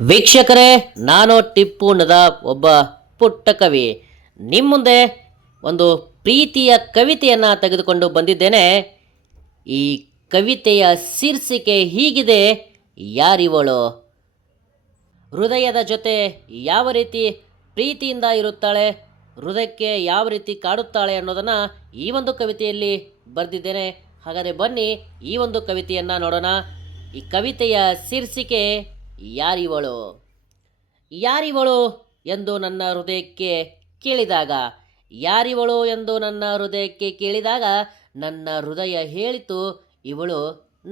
ವೀಕ್ಷಕರೇ, ನಾನು ಟಿಪ್ಪು ನದಾಫ್, ಒಬ್ಬ ಪುಟ್ಟ ಕವಿ. ನಿಮ್ಮ ಮುಂದೆ ಒಂದು ಪ್ರೀತಿಯ ಕವಿತೆಯನ್ನು ತೆಗೆದುಕೊಂಡು ಬಂದಿದ್ದೇನೆ. ಈ ಕವಿತೆಯ ಶೀರ್ಷಿಕೆ ಹೀಗಿದೆ: ಯಾರಿವಳು? ಹೃದಯದ ಜೊತೆ ಯಾವ ರೀತಿ ಪ್ರೀತಿಯಿಂದ ಇರುತ್ತಾಳೆ, ಹೃದಯಕ್ಕೆ ಯಾವ ರೀತಿ ಕಾಡುತ್ತಾಳೆ ಅನ್ನೋದನ್ನು ಈ ಒಂದು ಕವಿತೆಯಲ್ಲಿ ಬರೆದಿದ್ದೇನೆ. ಹಾಗಾದರೆ ಬನ್ನಿ ಈ ಒಂದು ಕವಿತೆಯನ್ನು ನೋಡೋಣ. ಈ ಕವಿತೆಯ ಶೀರ್ಷಿಕೆ ಯಾರಿವಳು? ಯಾರಿವಳು ಎಂದು ನನ್ನ ಹೃದಯಕ್ಕೆ ಕೇಳಿದಾಗ, ಯಾರಿವಳು ಎಂದು ನನ್ನ ಹೃದಯಕ್ಕೆ ಕೇಳಿದಾಗ ನನ್ನ ಹೃದಯ ಹೇಳಿತು, ಇವಳು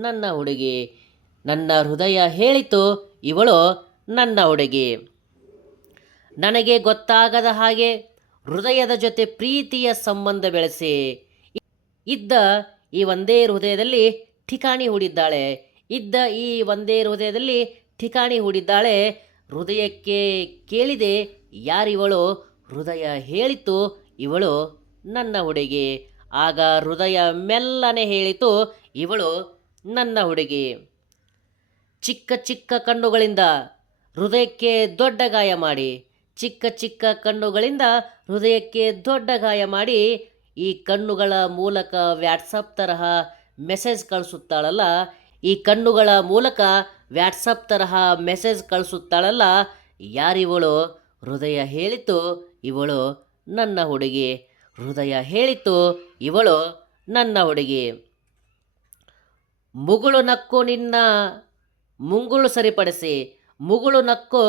ನನ್ನ ಹುಡುಗಿ. ನನ್ನ ಹೃದಯ ಹೇಳಿತು, ಇವಳು ನನ್ನ ಹುಡುಗಿ. ನನಗೆ ಗೊತ್ತಾಗದ ಹಾಗೆ ಹೃದಯದ ಜೊತೆ ಪ್ರೀತಿಯ ಸಂಬಂಧ ಬೆಳೆಸಿ ಇದ್ದ ಈ ಒಂದೇ ಹೃದಯದಲ್ಲಿ ಠಿಕಾಣಿ ಹೂಡಿದ್ದಾಳೆ. ಇದ್ದ ಈ ಒಂದೇ ಹೃದಯದಲ್ಲಿ ಠಿಕಾಣಿ ಹೂಡಿದ್ದಾಳೆ. ಹೃದಯಕ್ಕೆ ಕೇಳಿದೆ, ಯಾರಿವಳು? ಹೃದಯ ಹೇಳಿತು, ಇವಳು ನನ್ನ ಹುಡುಗಿ. ಆಗ ಹೃದಯ ಮೆಲ್ಲನೆ ಹೇಳಿತು, ಇವಳು ನನ್ನ ಹುಡುಗಿ. ಚಿಕ್ಕ ಚಿಕ್ಕ ಕಣ್ಣುಗಳಿಂದ ಹೃದಯಕ್ಕೆ ದೊಡ್ಡ ಗಾಯ ಮಾಡಿ, ಚಿಕ್ಕ ಚಿಕ್ಕ ಕಣ್ಣುಗಳಿಂದ ಹೃದಯಕ್ಕೆ ದೊಡ್ಡ ಗಾಯ ಮಾಡಿ, ಈ ಕಣ್ಣುಗಳ ಮೂಲಕ ವ್ಯಾಟ್ಸಪ್ ತರಹ ಮೆಸೇಜ್ ಕಳಿಸುತ್ತಾಳಲ್ಲ, ಈ ಕಣ್ಣುಗಳ ಮೂಲಕ ವ್ಯಾಟ್ಸಪ್ ತರಹ ಮೆಸೇಜ್ ಕಳಿಸುತ್ತಾಳಲ್ಲ, ಯಾರಿವಳು? ಹೃದಯ ಹೇಳಿತು, ಇವಳು ನನ್ನ ಹುಡುಗಿ. ಹೃದಯ ಹೇಳಿತು, ಇವಳು ನನ್ನ ಹುಡುಗಿ. ಮುಗುಳು ನಕ್ಕು ನಿನ್ನ ಮುಂಗುಳು ಸರಿಪಡಿಸಿ, ಮುಗುಳು ನಕ್ಕು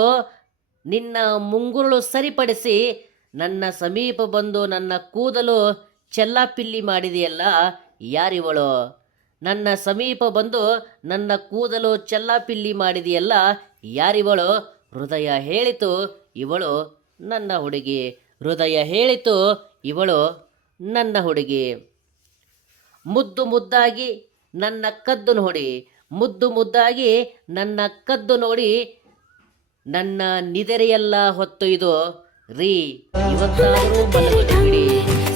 ನಿನ್ನ ಮುಂಗುರುಳು ಸರಿಪಡಿಸಿ, ನನ್ನ ಸಮೀಪ ಬಂದು ನನ್ನ ಕೂದಲು ಚೆಲ್ಲಾಪಿಲ್ಲಿ ಮಾಡಿದೆಯಲ್ಲ, ಯಾರಿವಳು? ನನ್ನ ಸಮೀಪ ಬಂದು ನನ್ನ ಕೂದಲು ಚೆಲ್ಲಾಪಿಲ್ಲಿ ಮಾಡಿದೆಯಲ್ಲ, ಯಾರಿವಳು? ಹೃದಯ ಹೇಳಿತು, ಇವಳು ನನ್ನ ಹುಡುಗಿ. ಹೃದಯ ಹೇಳಿತು, ಇವಳು ನನ್ನ ಹುಡುಗಿ. ಮುದ್ದು ಮುದ್ದಾಗಿ ನನ್ನ ಕದ್ದು ನೋಡಿ, ಮುದ್ದು ಮುದ್ದಾಗಿ ನನ್ನ ಕದ್ದು ನೋಡಿ, ನನ್ನ ನಿದರೆಯೆಲ್ಲ ಹೊತ್ತೊಯ್ದು ರೀ ಇವತ್ತಾದರೂ ಮಲಗಲು ಬಿಡಿ.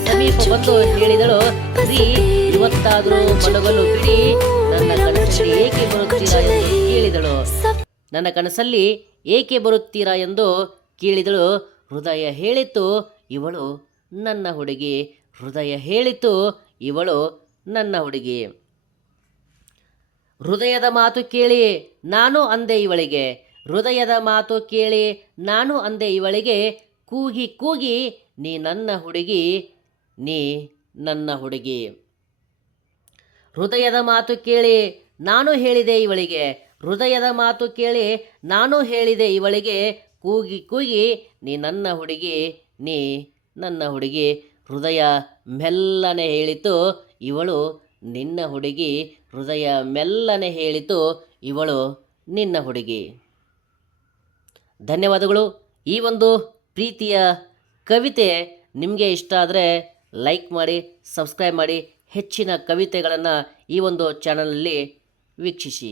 ಸಮೀಪ ಬಂದು ಹೇಳಿದಳು, ರೀ ಇವತ್ತಾದರೂ ಮಲಗಲು ಬಿಡಿ. ನನ್ನ ಕನಸಲ್ಲಿ ಏಕೆ ಬರುತ್ತೀರಾ ಎಂದು ಕೇಳಿದಳು. ನನ್ನ ಕನಸಲ್ಲಿ ಏಕೆ ಬರುತ್ತೀರಾ ಎಂದು ಕೇಳಿದಳು. ಹೃದಯ ಹೇಳಿತು, ಇವಳು ನನ್ನ ಹುಡುಗಿ. ಹೃದಯ ಹೇಳಿತು, ಇವಳು ನನ್ನ ಹುಡುಗಿ. ಹೃದಯದ ಮಾತು ಕೇಳಿ ನಾನು ಅಂದೆ ಇವಳಿಗೆ, ಹೃದಯದ ಮಾತು ಕೇಳಿ ನಾನು ಅಂದೆ ಇವಳಿಗೆ, ಕೂಗಿ ಕೂಗಿ ನೀ ನನ್ನ ಹುಡುಗಿ, ನೀ ನನ್ನ ಹುಡುಗಿ. ಹೃದಯದ ಮಾತು ಕೇಳಿ ನಾನು ಹೇಳಿದೆ ಇವಳಿಗೆ, ಹೃದಯದ ಮಾತು ಕೇಳಿ ನಾನು ಹೇಳಿದೆ ಇವಳಿಗೆ, ಕೂಗಿ ಕೂಗಿ ನೀ ನನ್ನ ಹುಡುಗಿ, ನೀ ನನ್ನ ಹುಡುಗಿ. ಹೃದಯ ಮೆಲ್ಲನೆ ಹೇಳಿತು, ಇವಳು ನಿನ್ನ ಹುಡುಗಿ. ಹೃದಯ ಮೆಲ್ಲನೆ ಹೇಳಿತು, ಇವಳು ನಿನ್ನ ಹುಡುಗಿ. ಧನ್ಯವಾದಗಳು. ಈ ಒಂದು ಪ್ರೀತಿಯ ಕವಿತೆ ನಿಮಗೆ ಇಷ್ಟ ಆದರೆ ಲೈಕ್ ಮಾಡಿ, ಸಬ್ಸ್ಕ್ರೈಬ್ ಮಾಡಿ. ಹೆಚ್ಚಿನ ಕವಿತೆಗಳನ್ನು ಈ ಒಂದು ಚಾನಲಲ್ಲಿ ವೀಕ್ಷಿಸಿ.